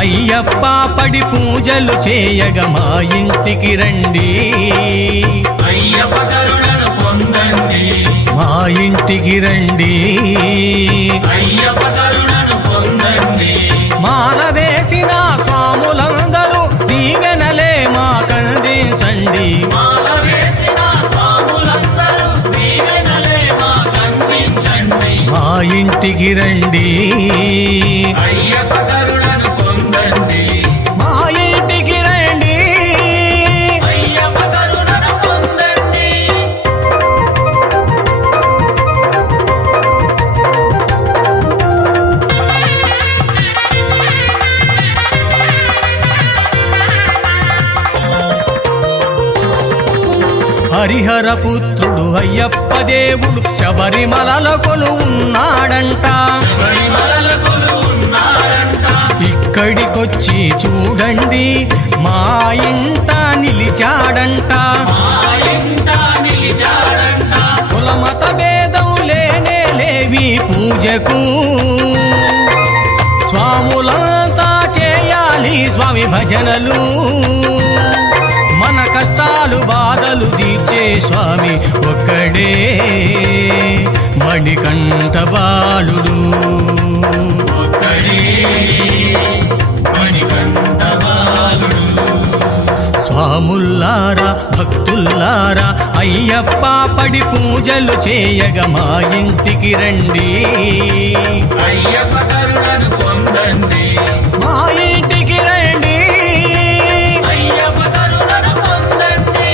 అయ్యప్ప పడి పూజలు చేయగ మా ఇంటికి రండి అయ్యప్ప కరుణను పొందండి మా ఇంటికి రండి అయ్యప్ప కరుణను పొందండి మాల వేసిన స్వాములందరూ దీవెనలే మాకందించండి మాల వేసిన స్వాములందరూ దీవెనలే మాకందించండి మా ఇంటికి రండి అయ్యప్ప కరుణను పొందండి మా ఇంటికి రండి అయ్యప్ప కరుణను పొందండి హరిహర పుత్రుడు అయ్యప్ప దేవుడు శబరిమలలో కొలువున్నాడంట శబరిమలలో కొలువున్నాడంట ఇక్కడికొచ్చి చూడండి మా ఇంట నిలిచాడంట మా ఇంట నిలిచాడంట కులమత భేదం లేనే లేవి పూజకు స్వాములంతా చేయాలి స్వామి భజనలు మన కష్టాలు బాధలు తీర్చే స్వామి ఒక్కడే మణికంఠ బాలుడు ఒక్కడే మణికంఠ బాలుడు స్వాముల్లారా భక్తుల్లారా అయ్యప్ప పడి పూజలు చేయగ మా ఇంటికి రండి అయ్యప్ప కరుణను పొందండి మా ఇంటికి రండి అయ్యప్ప కరుణను పొందండి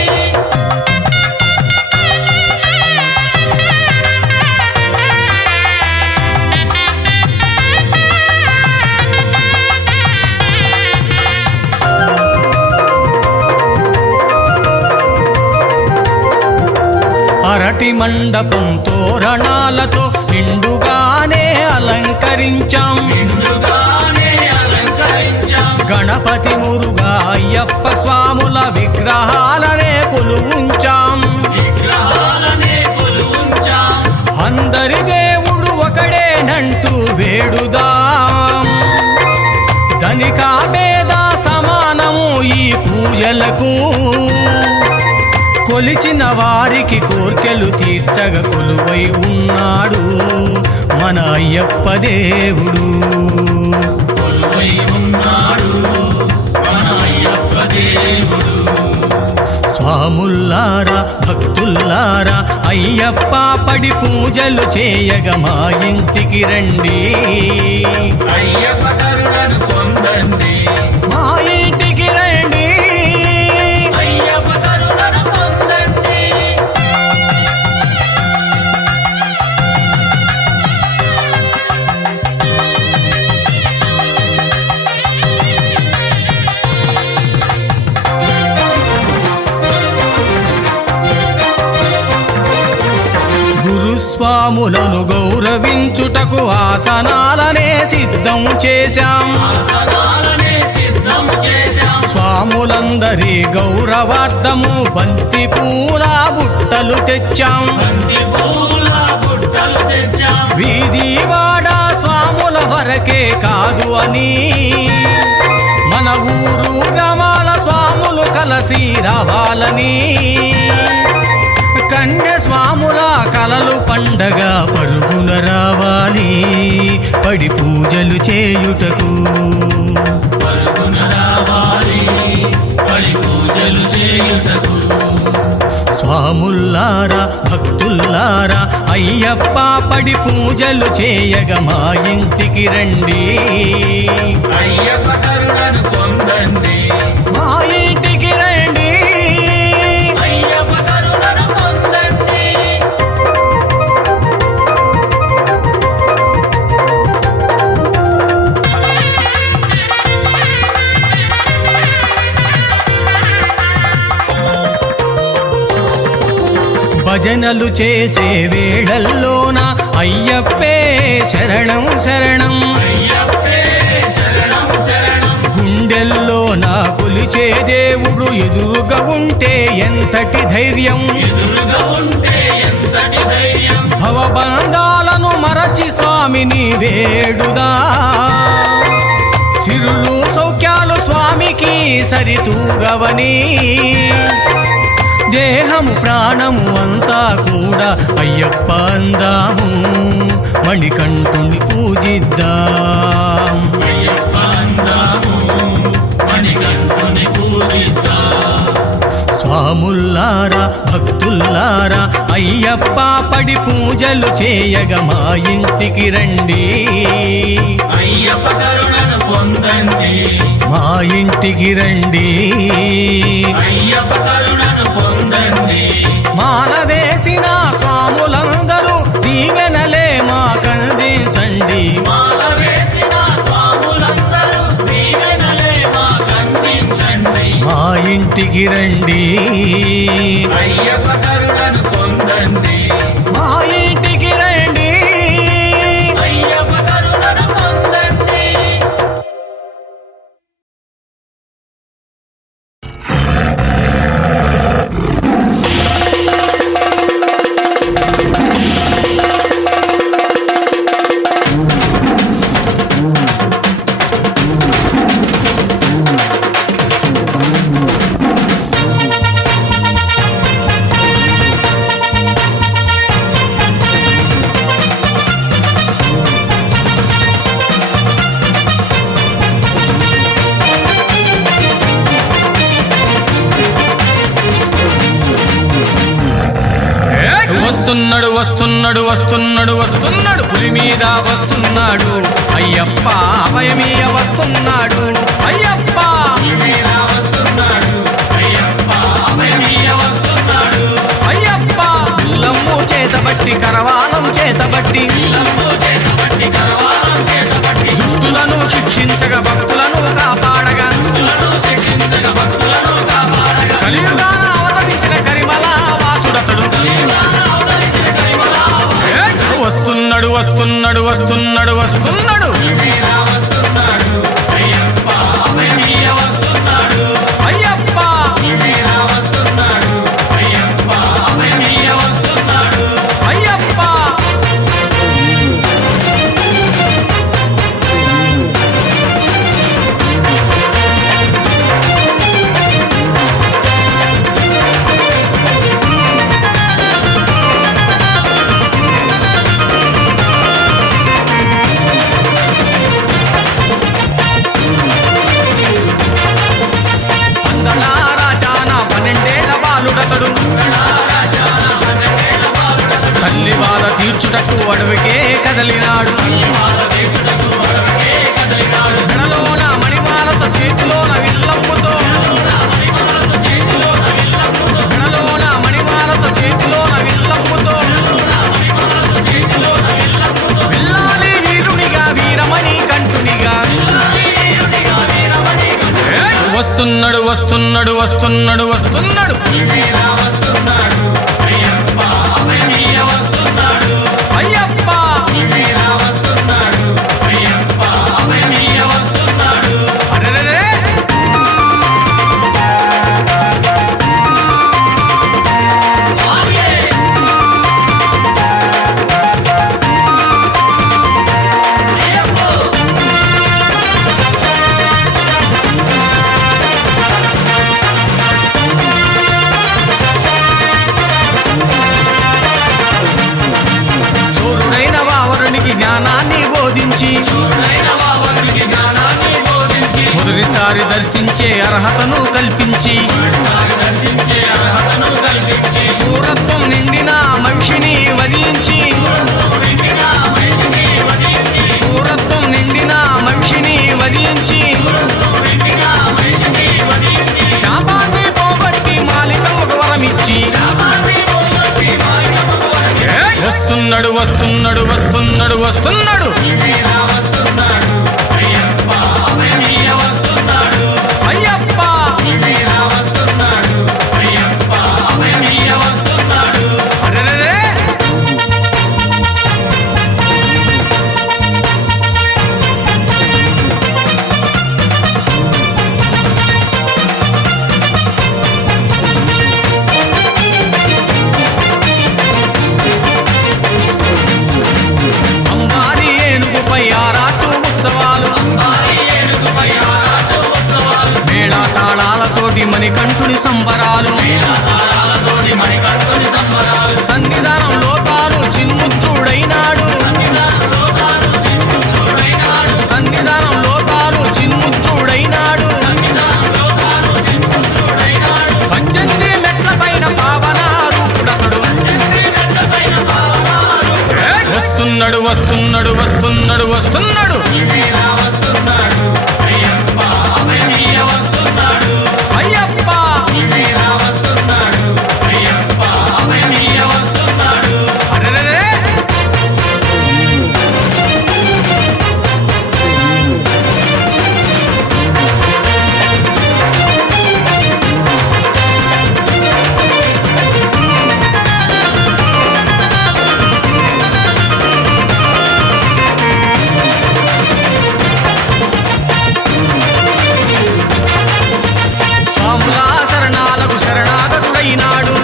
అరటి మండపం తోరణాలతో నిండుగానే అలంకరించాం నిండుగానే అలంకరించాం గణపతి మురుగా అయ్యప్ప స్వాముల విగ్రహాలనే కొలువుంచాం విగ్రహాలనే కొలువుంచాం అందరి దేవుడు ఒకడేనంటూ వేడుదాం ధనిక భేద సమానము ఈ పూజలకు కొలిచిన వారికి కోర్కెలు తీర్చగ కొలువై ఉన్నాడు మన అయ్యప్ప దేవుడు కొలువై ఉన్నాడు మన అయ్యప్ప దేవుడు స్వాముల్లారా భక్తుల్లారా అయ్యప్ప పడి పూజలు చేయగ మా ఇంటికి రండి అయ్యప్ప కరుణను పొందండి మా ఇంటికి రండి అయ్యప్ప కరుణను పొందండి గురుస్వాములను గౌరవించుటకు ఆసనాలనే సిద్ధం చేశాం ఆసనాలనే సిద్ధం చేశాం స్వాములందరి గౌరవార్థము బంతి పూల బుట్టలు తెచ్చాం బంతి పూల బుట్టలు తెచ్చాం వీధి వాడ స్వాముల వరకే కాదు అని మన ఊరు గ్రామాల స్వాములు కలసి రావాలని కన్య స్వాముల కలలు పండగ పరుగున రావాలి పడి పూజలు చేయుటకు పరుగున రావాలి పడి పూజలు చేయుటకు స్వాముల్లారా భక్తుల్లారా అయ్యప్ప పడి పూజలు చేయగ మా ఇంటికి రండి అయ్యప్ప కరుణను పొందండి మా ఇంటికి రండి అయ్యప్ప కరుణను పొందండి భజనలు చేసే వేళల్లోన అయ్యప్పే శరణం శరణం అయ్యప్పే శరణం శరణం గుండెల్లో నా కొలిచే దేవుడు ఎదురుగా ఉంటే ఎంతటి ధైర్యం ఎదురుగా ఉంటే ఎంతటి ధైర్యం భవబంధాలను మరచి స్వామిని వేడుదా సిరులు సరితూగవని దేహము ప్రాణము అంతా కూడా అయ్యప్ప అందాము మణికంఠుని పూజిద్దాం అయ్యప్ప అందాము మణికంఠుని పూజిద్దాం స్వాముల్లారా భక్తుల్లారా అయ్యప్ప పడి పూజలు చేయగ మా ఇంటికి రండి అయ్యప్ప కరుణను పొందండి మా ఇంటికి రండి అయ్యప్ప కరుణను పొందండి మాలవేసిన స్వాములందరూ దీవెనలే మాకందించండి మాల వేసిన స్వాములందరూ దీవెనలే మాకందించండి మా ఇంటికి రండి అయ్యప్ప కరుణను పొందండి మా ఇంటికి రండి అయ్యప్ప కరుణను పొందండి వస్తున్నాడు వస్తున్నాడు వస్తున్నాడు వస్తున్నాడు పులి మీద వస్తున్నాడు అయ్యప్ప అభయమీయ వస్తున్నాడు అయ్యప్ప మీద వస్తున్నాడు అయ్యప్ప అభయమీయ వస్తున్నాడు అయ్యప్ప బిల్లమ్ము చేతబట్టి కరవాలం చేతబట్టి ఇల్లమ్ము చేతబట్టి కరవాలం చేతబట్టి దుష్టులను శిక్షించగా భక్తులను కాపాడగా దుష్టులను శిక్షించగా భక్తులను కాపాడగా కలియుగాన అవతరించిన కరిమల వాసుడతడు కలియుగాన అవతరించిన కరిమల వస్తున్నాడు వస్తున్నాడు వస్తున్నాడు వస్తున్నాడు మీద వస్తున్నాడు అయ్యప్ప అభయమీయ వస్తున్నాడు అయ్యప్ప మీద వస్తున్నాడు అయ్యప్ప అభయమీయ వస్తున్నాడు అయ్యప్ప అందలా రాజాన 12 ఏళ్ల బాలుడతడు తల్లి బాధ తీర్చుటకు అడవికే కదలినాడు మెడలోన మణిమాలతో చేతిలోన విల్లమ్ముతో మెడలోన మణిమాలతో చేతిలోన విల్లమ్ముతో విల్లాలి వీరునిగా వీరమణి కంటునిగా వస్తున్నాడు వస్తున్నాడు వస్తున్నాడు వస్తున్నాడు మీద వస్తున్నాడు అయ్యప్ప అభయమీయ వస్తున్నాడు అయ్యప్ప మీద వస్తున్నాడు అయ్యప్ప అభయమీయ వస్తున్నాడు అరెరెరె! స్వామియే అయ్యప్ప చోరుడైన వావరునికి జ్ఞానాన్ని బోధించి చూడైన వావరునికి జ్ఞానాన్ని బోధించి మొదటిసారి దర్శించే అర్హతను కల్పించి సాగి దర్శించే అర్హతను కల్పించి పూరత్వం నిండిన మనిషిని వధించి నిండిన మనిషిని వధించి పూరత్వం నిండిన మనిషిని వధించి నిండిన మనిషిని వధించి శాపాన్ని పోగొట్టి మాలికమ్మకు వరమిచ్చి శాపాన్ని పోగొట్టి మాయనముకు వరమిచ్చి వస్తున్నాడు వస్తున్నాడు వస్తున్నాడు వస్తున్నాడు మీద వస్తున్నాడు అయ్యప్ప అభయమీయ వస్తున్నాడు అయ్యప్ప మీద వస్తున్నాడు అయ్యప్ప అభయమీయ వస్తున్నాడు అరెరెరె! తాళాలతోటి మణికంఠుని సంబరాలు తాళాలతోటి మణికంఠుని సంబరాలు సన్నిధానంలో తాను చిన్ముద్రుడైనాడు సన్నిధానంలో తాను చిన్ముద్రుడైనాడు సన్నిధానంలో తాను చిన్ముద్రుడైనాడు సన్నిధానంలో తాను చిన్ముద్రుడైనాడు 18 మెట్ల పైన పావన రూపుడతడు చంద్రి మెట్లపైన పావనాలు వస్తున్నాడు వస్తున్నాడు వస్తున్నాడు వస్తున్నాడు ఇలా వస్తున్నాడు అయ్యప్ప అభయమీయ వస్తున్నాడు అయ్యప్ప ఇలా వస్తున్నాడు అయ్యప్ప అభయమీయ వస్తున్నాడు అరెరెరె! స్వాముల శరణాలకు శరణాగతుడైనాడు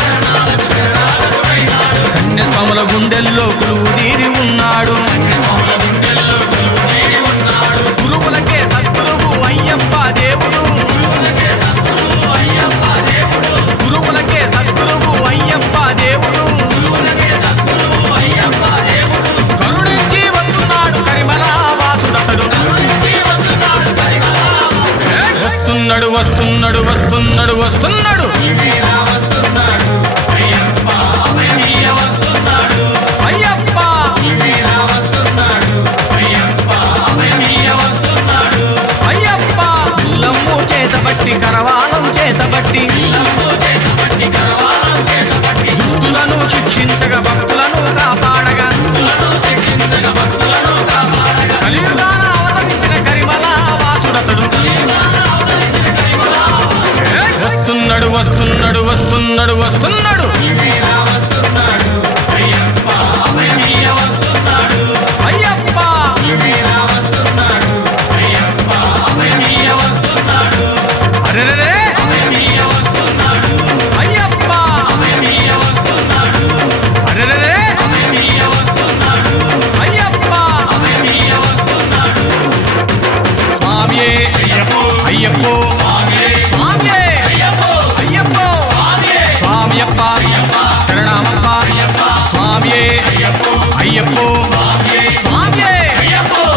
శరణాలకు శరణాగతుడైనాడు కన్యస్వాముల గుండెల్లో కొలువుదీరి ఉన్నాడు స్వాముల గుండెల్లో కొలువుదీరి ఉన్నాడు గురువులకే సద్గురువు అయ్యప్ప దేవుడు గురువులకే సద్గురువు అయ్యప్ప దేవుడు గురువులకే సద్గురువు అయ్యప్ప దేవుడు గురువులకే సద్గురువు అయ్యప్ప దేవుడు కరుణించి వస్తున్నాడు కరిమల వాసుడతడు కరుణించి వస్తున్నాడు కరిమలా వస్తున్నాడు వస్తున్నాడు వస్తున్నాడు వస్తున్నాడు ఇలా వస్తున్నాడు అయ్యప్ప అభయమీయ వస్తున్నాడు అయ్యప్ప ఇలా వస్తున్నాడు అయ్యప్ప అభయమీయ వస్తున్నాడు అయ్యప్ప ఉల్లమ్ము చేతబట్టి కరవ